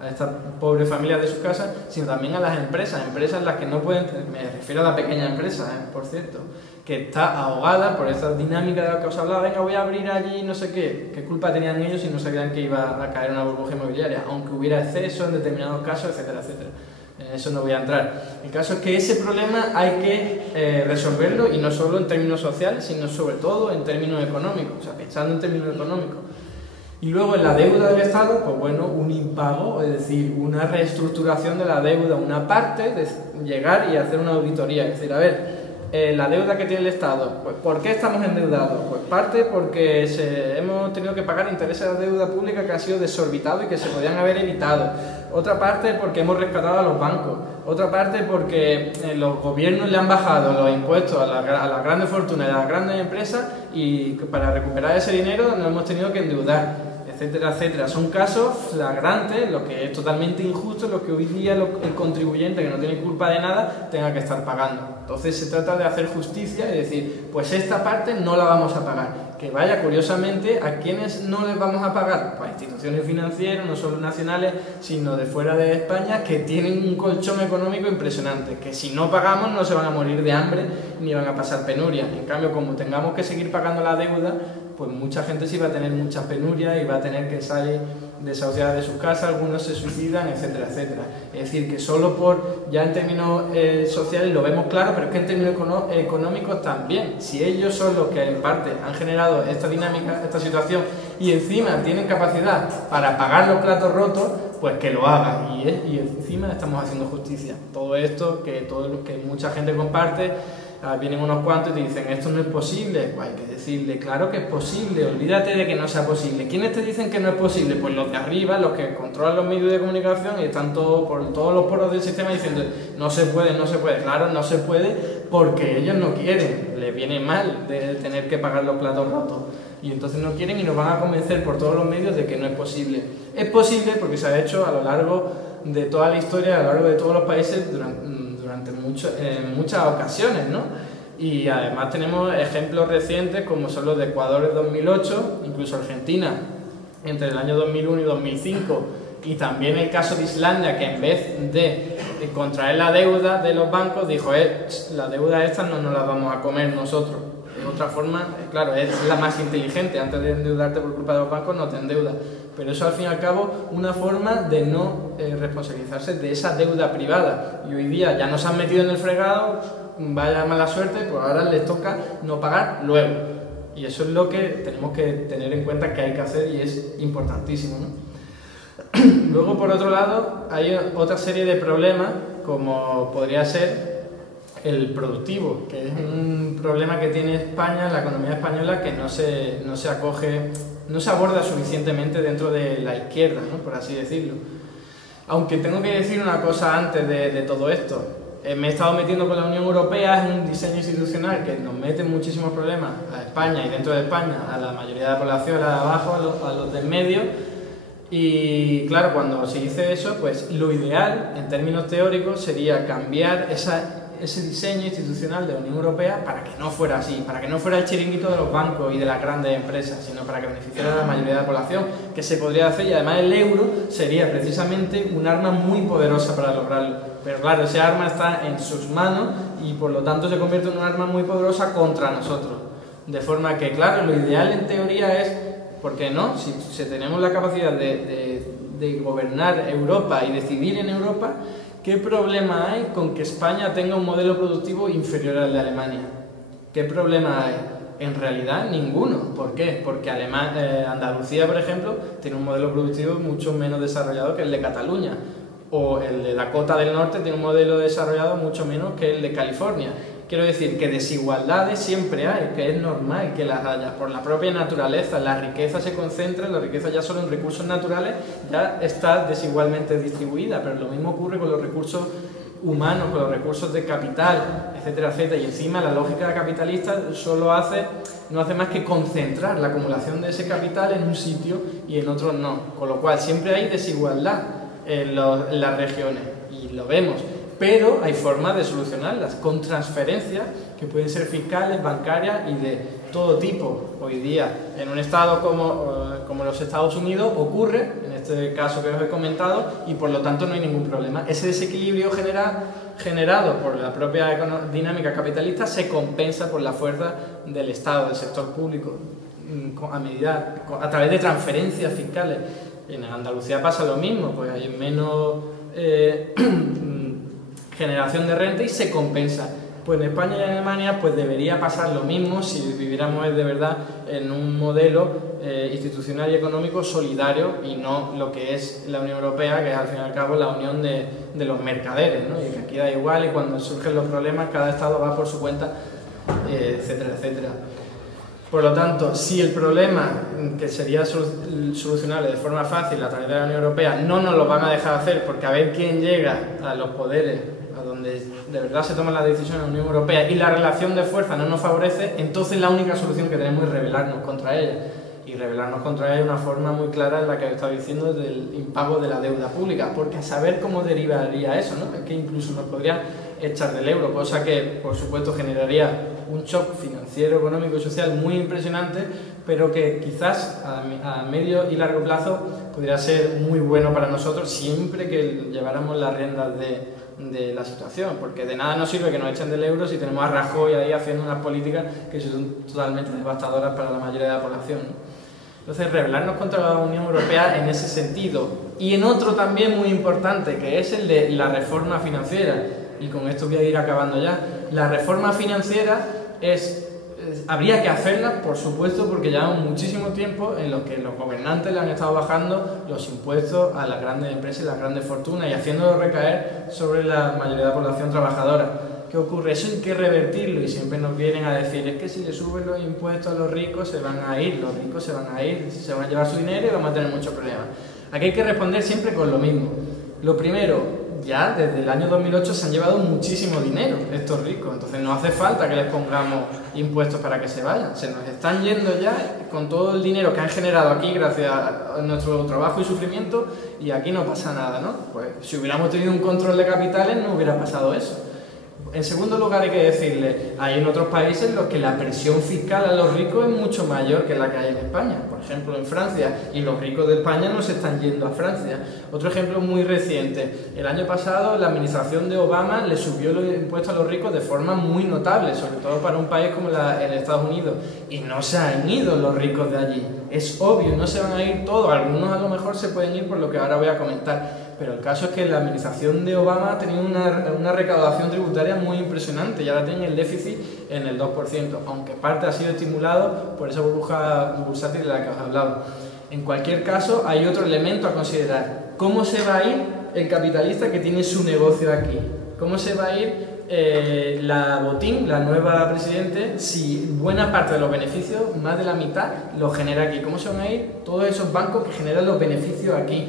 a estas pobres familias de sus casas, sino también a las empresas en las que no pueden, me refiero a la pequeña empresa, por cierto, que está ahogada por esa dinámica de la que os hablaba, venga, voy a abrir allí no sé qué culpa tenían ellos si no sabían que iba a caer una burbuja inmobiliaria, aunque hubiera exceso en determinados casos, etcétera, etcétera. En eso no voy a entrar. El caso es que ese problema hay que resolverlo, y no solo en términos sociales, sino sobre todo en términos económicos, o sea, pensando en términos económicos. Y luego en la deuda del Estado, pues bueno, un impago, es decir, una reestructuración de la deuda, una parte de llegar y hacer una auditoría, es decir, a ver, la deuda que tiene el Estado, pues ¿por qué estamos endeudados? Pues parte porque hemos tenido que pagar intereses de la deuda pública que ha sido desorbitado y que se podían haber evitado. Otra parte porque hemos rescatado a los bancos. Otra parte porque los gobiernos le han bajado los impuestos a las grandes fortunas y a las grandes empresas, y para recuperar ese dinero nos hemos tenido que endeudar, etcétera, etcétera. Son casos flagrantes, lo que es totalmente injusto, lo que hoy día el contribuyente, que no tiene culpa de nada, tenga que estar pagando. Entonces se trata de hacer justicia y decir, pues esta parte no la vamos a pagar. Que vaya, curiosamente, ¿a quiénes no les vamos a pagar? Pues a instituciones financieras, no solo nacionales, sino de fuera de España, que tienen un colchón económico impresionante, que si no pagamos no se van a morir de hambre ni van a pasar penuria. En cambio, como tengamos que seguir pagando la deuda, pues mucha gente sí va a tener muchas penurias y va a tener que salir desahuciada de sus casas, algunos se suicidan, etcétera, etcétera. Es decir, que solo por, ya en términos sociales lo vemos claro, pero es que en términos económicos también. Si ellos son los que en parte han generado esta dinámica, esta situación, y encima tienen capacidad para pagar los platos rotos, pues que lo hagan, y encima estamos haciendo justicia. Todo esto que mucha gente comparte. Vienen unos cuantos y te dicen, esto no es posible. Pues hay que decirle, claro que es posible, olvídate de que no sea posible. ¿Quiénes te dicen que no es posible? Pues los de arriba, los que controlan los medios de comunicación, y están por todos los poros del sistema diciendo, no se puede, no se puede. Claro, no se puede porque ellos no quieren, les viene mal de tener que pagar los platos rotos, y entonces no quieren, y nos van a convencer por todos los medios de que no es posible. Es posible porque se ha hecho a lo largo de toda la historia, a lo largo de todos los países durante muchas ocasiones, ¿no? Y además tenemos ejemplos recientes como son los de Ecuador en 2008, incluso Argentina entre el año 2001 y 2005, y también el caso de Islandia, que en vez de contraer la deuda de los bancos dijo, la deuda esta no nos la vamos a comer nosotros. De otra forma, claro, es la más inteligente, antes de endeudarte por culpa de los bancos no te endeudas, pero eso al fin y al cabo una forma de no responsabilizarse de esa deuda privada, y hoy día ya nos han metido en el fregado, vaya mala suerte, pues ahora les toca no pagar luego, y eso es lo que tenemos que tener en cuenta que hay que hacer, y es importantísimo, ¿no? Luego, por otro lado, hay otra serie de problemas, como podría ser el productivo, que es un problema que tiene España, la economía española, que no se acoge, no se aborda suficientemente dentro de la izquierda, ¿no? Por así decirlo. Aunque tengo que decir una cosa antes de todo esto. Me he estado metiendo con la Unión Europea, es un diseño institucional que nos mete muchísimos problemas a España y dentro de España a la mayoría de la población, a la de abajo, a los del medio. Y claro, cuando se dice eso, pues lo ideal en términos teóricos sería cambiar ese diseño institucional de la Unión Europea para que no fuera así, para que no fuera el chiringuito de los bancos y de las grandes empresas, sino para que beneficiara a la mayoría de la población, que se podría hacer, y además el euro sería precisamente un arma muy poderosa para lograrlo. Pero claro, ese arma está en sus manos y por lo tanto se convierte en un arma muy poderosa contra nosotros. De forma que, claro, lo ideal en teoría es, ¿por qué no? Si tenemos la capacidad de gobernar Europa y decidir en Europa, ¿qué problema hay con que España tenga un modelo productivo inferior al de Alemania? ¿Qué problema hay? En realidad, ninguno. ¿Por qué? Porque Andalucía, por ejemplo, tiene un modelo productivo mucho menos desarrollado que el de Cataluña. O el de Dakota del Norte tiene un modelo desarrollado mucho menos que el de California. Quiero decir que desigualdades siempre hay, que es normal que las haya. Por la propia naturaleza, la riqueza se concentra, la riqueza ya solo en recursos naturales ya está desigualmente distribuida, pero lo mismo ocurre con los recursos humanos, con los recursos de capital, etcétera, etcétera. Y encima la lógica capitalista no hace más que concentrar la acumulación de ese capital en un sitio y en otros no. Con lo cual siempre hay desigualdad en las regiones, y lo vemos. Pero hay formas de solucionarlas con transferencias que pueden ser fiscales, bancarias y todo tipo hoy día. En un estado como los Estados Unidos ocurre, en este caso que os he comentado, y por lo tanto no hay ningún problema. Ese desequilibrio generado por la propia dinámica capitalista se compensa por la fuerza del Estado, del sector público, a través de transferencias fiscales. En Andalucía pasa lo mismo, pues hay menos generación de renta y se compensa. Pues en España y en Alemania pues debería pasar lo mismo si viviéramos de verdad en un modelo institucional y económico solidario y no lo que es la Unión Europea, que es al fin y al cabo la unión de los mercaderes, ¿no? Y que aquí da igual y cuando surgen los problemas cada Estado va por su cuenta, etcétera, etcétera. Por lo tanto, si el problema que sería solucionable de forma fácil a través de la Unión Europea no nos lo van a dejar hacer porque a ver quién llega a los poderes, a donde de verdad se toman las decisiones en la Unión Europea y la relación de fuerza no nos favorece, entonces la única solución que tenemos es rebelarnos contra ella. Y rebelarnos contra ella de una forma muy clara en la que he estado diciendo del impago de la deuda pública, porque a saber cómo derivaría eso, ¿no? Es que incluso nos podrían echar del euro, cosa que por supuesto generaría un shock financiero, económico y social muy impresionante, pero que quizás a medio y largo plazo pudiera ser muy bueno para nosotros siempre que lleváramos las riendas de la situación, porque de nada nos sirve que nos echen del euro si tenemos a Rajoy ahí haciendo unas políticas que son totalmente devastadoras para la mayoría de la población, ¿no? Entonces, rebelarnos contra la Unión Europea en ese sentido. Y en otro también muy importante, que es el de la reforma financiera. Y con esto voy a ir acabando ya. La reforma financiera habría que hacerla, por supuesto, porque llevamos muchísimo tiempo en los que los gobernantes le han estado bajando los impuestos a las grandes empresas y las grandes fortunas y haciéndolo recaer sobre la mayoría de la población trabajadora. ¿Qué ocurre? Eso hay que revertirlo y siempre nos vienen a decir es que si le suben los impuestos a los ricos se van a ir, los ricos se van a ir, se van a llevar su dinero y vamos a tener muchos problemas. Aquí hay que responder siempre con lo mismo. Lo primero, ya desde el año 2008 se han llevado muchísimo dinero estos ricos, entonces no hace falta que les pongamos impuestos para que se vayan, se nos están yendo ya con todo el dinero que han generado aquí gracias a nuestro trabajo y sufrimiento y aquí no pasa nada, ¿no? Pues si hubiéramos tenido un control de capitales no hubiera pasado eso. En segundo lugar hay que decirle, hay en otros países en los que la presión fiscal a los ricos es mucho mayor que la que hay en España, por ejemplo en Francia, y los ricos de España no se están yendo a Francia. Otro ejemplo muy reciente, el año pasado la administración de Obama le subió los impuestos a los ricos de forma muy notable, sobre todo para un país como el Estados Unidos, y no se han ido los ricos de allí, es obvio, no se van a ir todos, algunos a lo mejor se pueden ir por lo que ahora voy a comentar. Pero el caso es que la administración de Obama ha tenido una recaudación tributaria muy impresionante y ahora tiene el déficit en el 2%, aunque parte ha sido estimulado por esa burbuja bursátil de la que os he hablado. En cualquier caso, hay otro elemento a considerar. ¿Cómo se va a ir el capitalista que tiene su negocio aquí? ¿Cómo se va a ir la Botín, la nueva presidente, si buena parte de los beneficios, más de la mitad, los genera aquí? ¿Cómo se van a ir todos esos bancos que generan los beneficios aquí?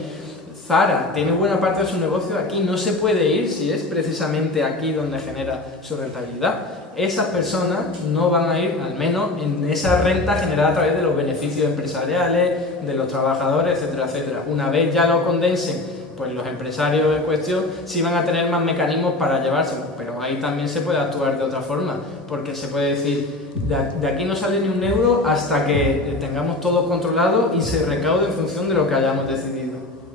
Zara tiene buena parte de su negocio aquí, no se puede ir si es precisamente aquí donde genera su rentabilidad. Esas personas no van a ir, al menos en esa renta generada a través de los beneficios empresariales, de los trabajadores, etcétera, etcétera. Una vez ya lo condensen, pues los empresarios en cuestión sí van a tener más mecanismos para llevárselo, pero ahí también se puede actuar de otra forma, porque se puede decir, de aquí no sale ni un euro hasta que tengamos todo controlado y se recaude en función de lo que hayamos decidido.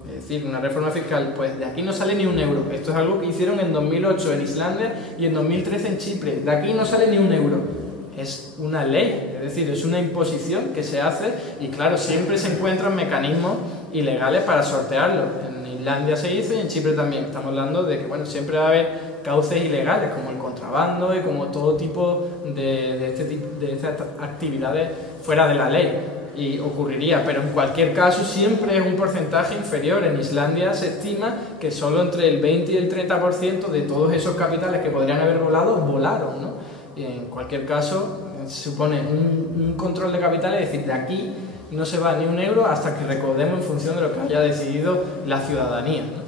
Es decir, una reforma fiscal, pues de aquí no sale ni un euro. Esto es algo que hicieron en 2008 en Islandia y en 2013 en Chipre. De aquí no sale ni un euro. Es una ley, es decir, es una imposición que se hace y claro, siempre se encuentran mecanismos ilegales para sortearlo. En Islandia se hizo y en Chipre también. Estamos hablando de que, bueno, siempre va a haber cauces ilegales como el contrabando y como todo tipo de estas actividades fuera de la ley. Y ocurriría, pero en cualquier caso siempre es un porcentaje inferior. En Islandia se estima que solo entre el 20 y el 30% de todos esos capitales que podrían haber volado, volaron, ¿no? Y en cualquier caso se supone un control de capitales, es decir, de aquí no se va ni un euro hasta que recaudemos en función de lo que haya decidido la ciudadanía, ¿no?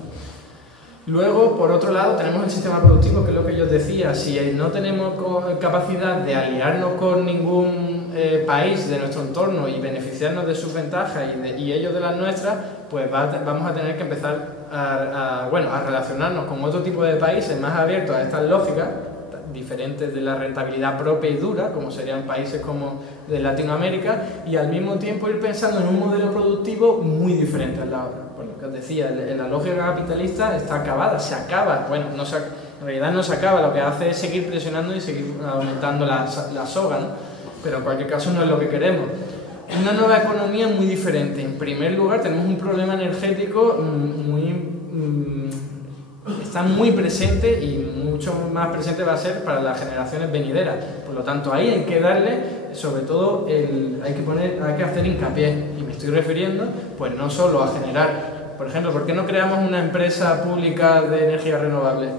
Luego, por otro lado, tenemos el sistema productivo, que es lo que yo os decía. Si no tenemos capacidad de aliarnos con ningún país de nuestro entorno y beneficiarnos de sus ventajas y ellos de las nuestras, pues vamos a tener que empezar a relacionarnos con otro tipo de países más abiertos a estas lógicas, diferentes de la rentabilidad propia y dura, como serían países como de Latinoamérica, y al mismo tiempo ir pensando en un modelo productivo muy diferente al de ahora. Por lo que os decía, la lógica capitalista está acabada, se acaba, bueno, en realidad no se acaba, lo que hace es seguir presionando y seguir aumentando la soga, ¿no? Pero en cualquier caso no es lo que queremos. Una nueva economía muy diferente. En primer lugar, tenemos un problema energético está muy presente y mucho más presente va a ser para las generaciones venideras. Por lo tanto, ahí hay que darle, sobre todo, hay que hacer hincapié. Y me estoy refiriendo, pues no solo a generar, por ejemplo, ¿por qué no creamos una empresa pública de energía renovable?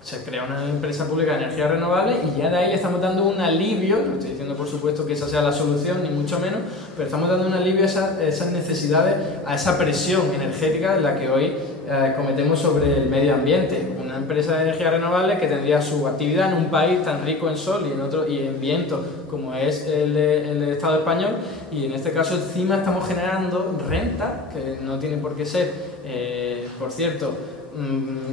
Se crea una empresa pública de energía renovable y ya de ahí estamos dando un alivio, no estoy diciendo por supuesto que esa sea la solución, ni mucho menos, pero estamos dando un alivio a esas necesidades, a esa presión energética en la que hoy cometemos sobre el medio ambiente. Una empresa de energía renovable que tendría su actividad en un país tan rico en sol y en viento como es el Estado español, y en este caso encima estamos generando renta, que no tiene por qué ser, por cierto,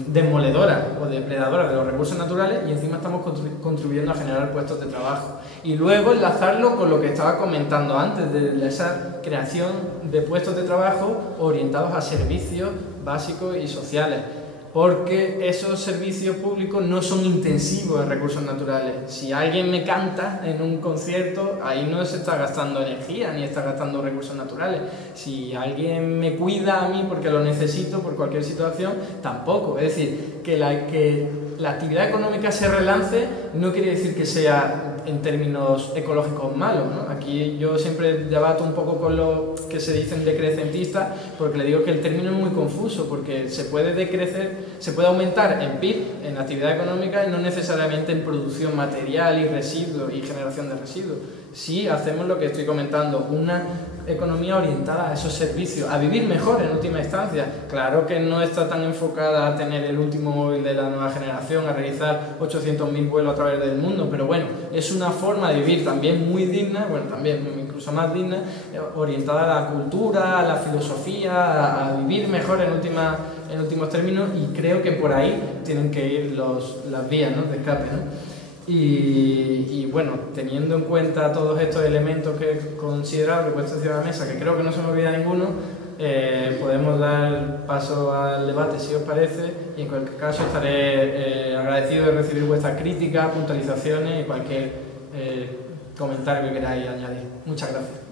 demoledora o depredadora de los recursos naturales, y encima estamos contribuyendo a generar puestos de trabajo. Y luego enlazarlo con lo que estaba comentando antes, de esa creación de puestos de trabajo orientados a servicios básicos y sociales, porque esos servicios públicos no son intensivos en recursos naturales. Si alguien me canta en un concierto, ahí no se está gastando energía ni está gastando recursos naturales. Si alguien me cuida a mí porque lo necesito por cualquier situación, tampoco. Es decir, que la actividad económica se relance no quiere decir que sea en términos ecológicos malos, ¿no? Aquí yo siempre debato un poco con lo que se dicen decrecentistas, porque le digo que el término es muy confuso, porque se puede decrecer, se puede aumentar en PIB, en actividad económica, y no necesariamente en producción material y residuos y generación de residuos. Si hacemos lo que estoy comentando, una economía orientada a esos servicios, a vivir mejor en última instancia. Claro que no está tan enfocada a tener el último móvil de la nueva generación, a realizar 800.000 vuelos a través del mundo, pero bueno, es una forma de vivir también muy digna, bueno, también incluso más digna, orientada a la cultura, a la filosofía, a vivir mejor en últimos términos, y creo que por ahí tienen que ir las vías, ¿no?, de escape, ¿no? Y bueno, teniendo en cuenta todos estos elementos que he considerado, que he puesto encima de la mesa, que creo que no se me olvida ninguno, podemos dar paso al debate si os parece, y en cualquier caso estaré agradecido de recibir vuestras críticas, puntualizaciones y cualquier comentario que queráis añadir. Muchas gracias.